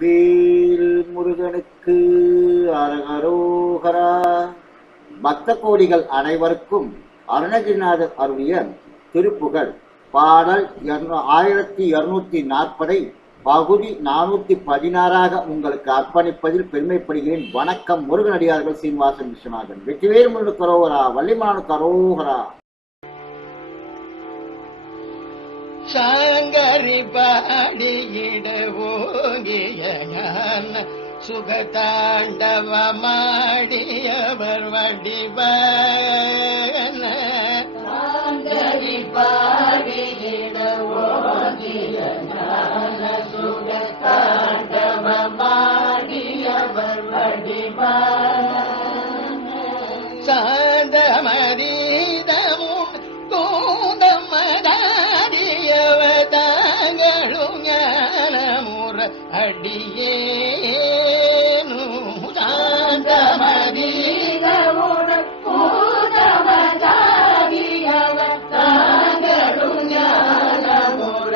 வேல் முருகனுக்கு அரகரோகரா பக்த கோடிகள் அனைவருக்கும் அருணகிரிநாதர் அருளிய திருப்புகழ். பாடல் ஆயிரத்தி இருநூத்தி நாற்பதை பகுதி நானூத்தி பதினாறாக உங்களுக்கு அர்ப்பணிப்பதில் பெருமைப்படுகிறேன். வணக்கம் முருகனடியார்கள் சீனிவாசன் விஸ்வநாதன். வெற்றிவேல் முருகன் கரோகரா வள்ளிமான கரோகரா. சாங்கரி பாடியிட ஓங்கிய சுகதாண்டவமாடியவர் வடிவன. சாங்கரி பாடியிட ஓங்கிய சுகதாண்டவமாடியவர் வடிவன. சாந்தமதீதமும் கூந்தமதாடியவதாங்களும் அடியேனு சாந்தமதீதமுட கூந்தமதாடியவதாங்களும் ஞானமுற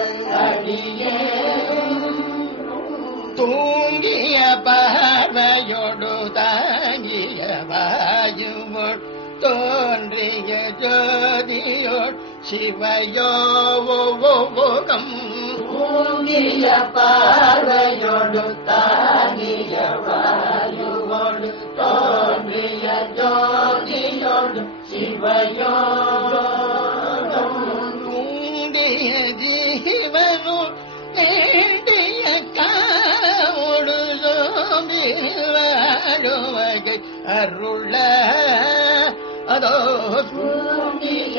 தூங்கிய பார்வையோடு தாங்கிய வாயுவோடு தோன்றிய ஜோதியோடு சிவயோகம் தூங்கிய பார்வையோடு தாங்கிய வாயுவோடு தோன்றிய ஜோதியோடு சிவயோகம் தூண்டிய ஜீவனும் வேண்டிய காமோடு சோம்பி அருள. அதோ சூண்டிய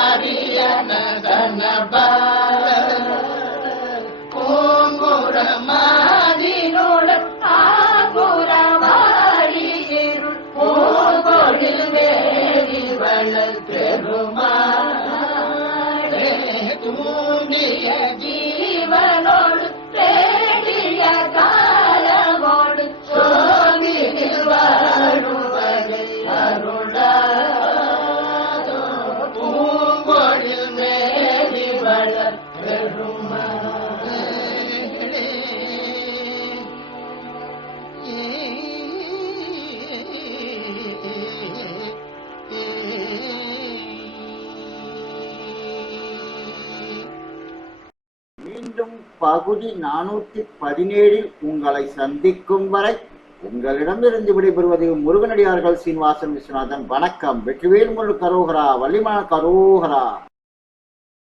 तूने மீண்டும் பகுதி நானூத்தி பதினேழில் உங்களை சந்திக்கும் வரை உங்களிடமிருந்து விடைபெறுவது முருகனடியார்கள் சீனிவாசன் விஸ்வநாதன். வணக்கம். வெற்றிவேல் முருகன் கரோகரா வள்ளிமான கரோகரா.